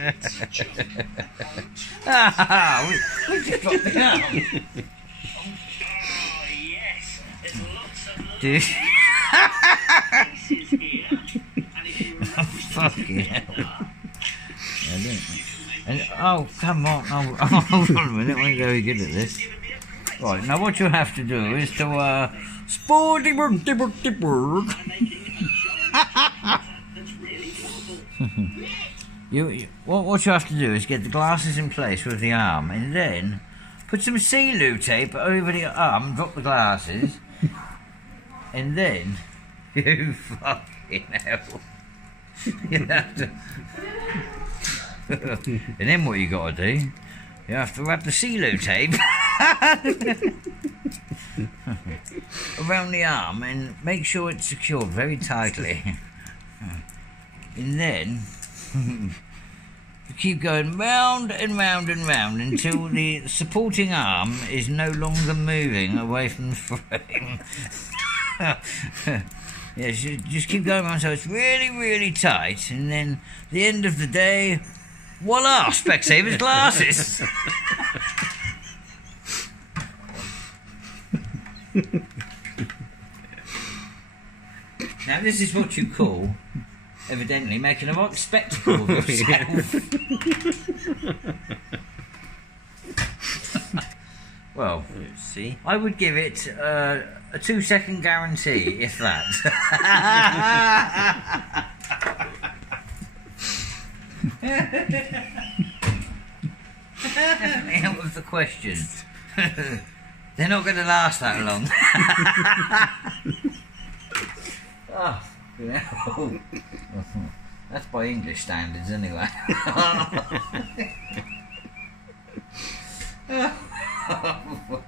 Ah, we just dropped the arm. Oh yes, there's lots of Dude. places here. And if you Fucking hell. I don't. And, oh, come on. Oh, hold on a minute. We're very good at this. Right, now what you have to do is to, sporty bird, dibber, dibber. What you have to do is get the glasses in place with the arm, and then put some seal tape over the arm, drop the glasses, and then you fucking hell. You have to. And then what you got to do? You have to wrap the seal tape around the arm and make sure it's secured very tightly. And then you keep going round and round and round until the supporting arm is no longer moving away from the frame. Yes, just keep going around so it's really, really tight, and then at the end of the day, voila, Specsavers glasses. Now this is what you call, evidently, making a right spectacle of yourself. Well, let's see. I would give it a 2-second guarantee, if that. Out of the question. They're not going to last that long. Oh, no. That's by English standards, anyway. Oh,